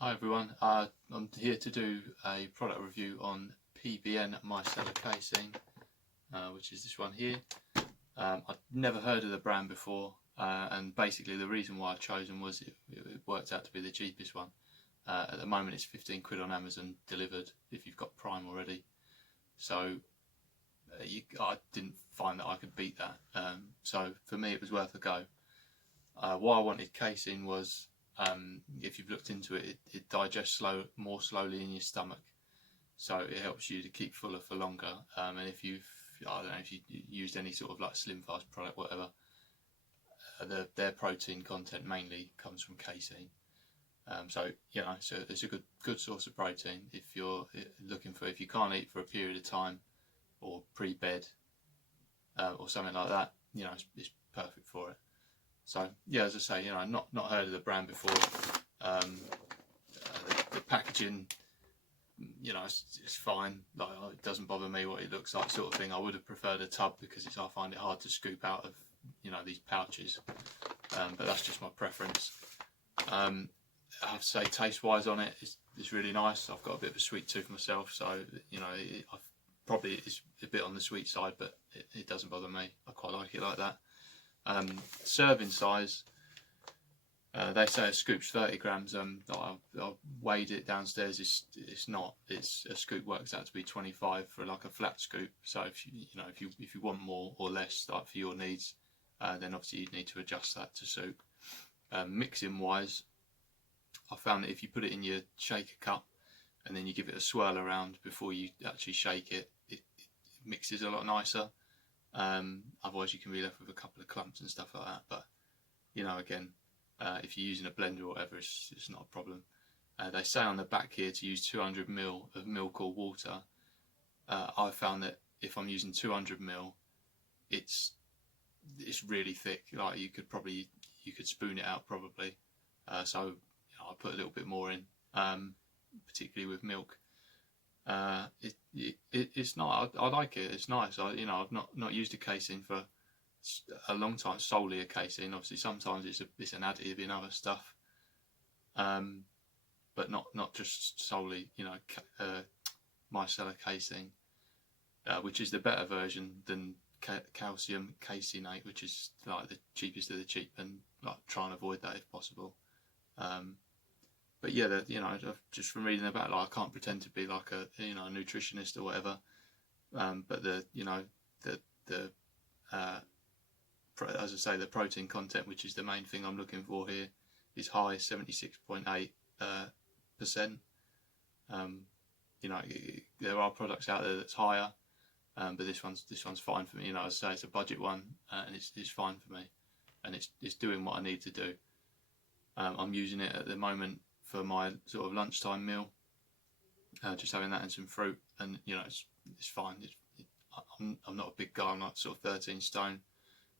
Hi everyone, I'm here to do a product review on PBN Micellar Casein, which is this one here. I'd never heard of the brand before, and basically the reason why I chose them was it worked out to be the cheapest one. At the moment it's 15 quid on Amazon delivered if you've got Prime already, so I didn't find that I could beat that, so for me it was worth a go. Why I wanted casein was, if you've looked into it, it digests more slowly in your stomach, so it helps you to keep fuller for longer. And if I don't know if you used any sort of like Slim Fast product, whatever, their protein content mainly comes from casein. So so it's a good source of protein if you're looking for, if you can't eat for a period of time or pre-bed or something like that. It's perfect for it. So yeah, as I say, not heard of the brand before. The packaging, it's fine. Like, it doesn't bother me what it looks like, sort of thing. I would have preferred a tub because I find it hard to scoop out of these pouches. But that's just my preference. I have to say, taste-wise on it, it's really nice. I've got a bit of a sweet tooth myself, so probably is a bit on the sweet side, but it doesn't bother me. I quite like it like that. Serving size, they say a scoop's 30 grams. I weighed it downstairs. It's not. It's a scoop works out to be 25 for like a flat scoop. So if you want more or less, like for your needs, then obviously you need to adjust that to suit. Mixing wise, I found that if you put it in your shaker cup and then you give it a swirl around before you actually shake it, it mixes a lot nicer. Otherwise you can be left with a couple of clumps and stuff like that. But again, if you're using a blender or whatever, it's not a problem. They say on the back here to use 200 ml of milk or water. I found that if I'm using 200 ml, it's really thick. Like you could spoon it out probably. So I put a little bit more in, particularly with milk. It's not. I like it. It's nice. I've not used a casein for a long time. Solely a casein. Obviously, sometimes it's an additive in other stuff, but not just solely. Micellar casein, which is the better version than calcium caseinate, which is like the cheapest of the cheap, and like try and avoid that if possible. But yeah, just from reading about it, like, I can't pretend to be like a a nutritionist or whatever. But as I say, the protein content, which is the main thing I'm looking for here, is high, 76.8%. There are products out there that's higher, but this one's fine for me. As I say, it's a budget one, and it's fine for me, and it's doing what I need to do. I'm using it at the moment for my sort of lunchtime meal, just having that and some fruit, and it's fine. I'm not a big guy. I'm like sort of 13 stone,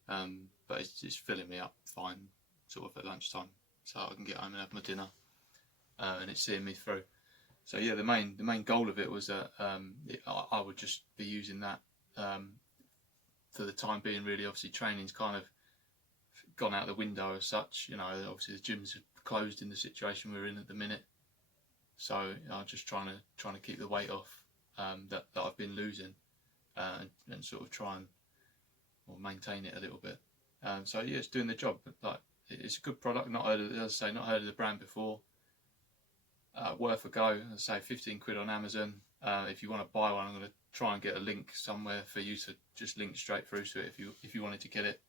but it's filling me up fine, sort of at lunchtime, so I can get home and have my dinner, and it's seeing me through. So yeah, the main goal of it was that I would just be using that for the time being. Really, obviously training's kind of gone out the window as such. Obviously the gyms are closed in the situation we're in at the minute, so I'm just trying to keep the weight off that I've been losing, and sort of try and maintain it a little bit. So yeah, it's doing the job. Like, it's a good product. Not heard of the brand before. Worth a go. As I say, 15 quid on Amazon. If you want to buy one, I'm going to try and get a link somewhere for you to just link straight through to it if you wanted to get it.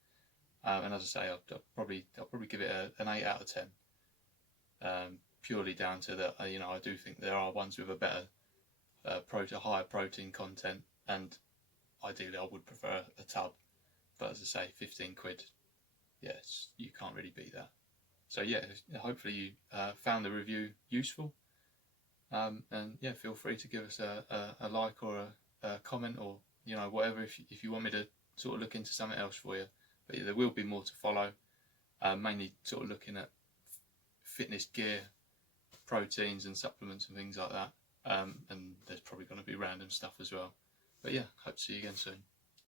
And as I say, I'll probably give it an 8 out of 10. Purely down to that, I do think there are ones with a better, higher protein content, and ideally I would prefer a tub. But as I say, 15 quid, yes, you can't really beat that. So yeah, hopefully you found the review useful. And yeah, feel free to give us a like or a comment, or whatever, if you want me to sort of look into something else for you. But yeah, there will be more to follow, mainly sort of looking at fitness gear, proteins and supplements and things like that, and there's probably going to be random stuff as well. But yeah, hope to see you again soon.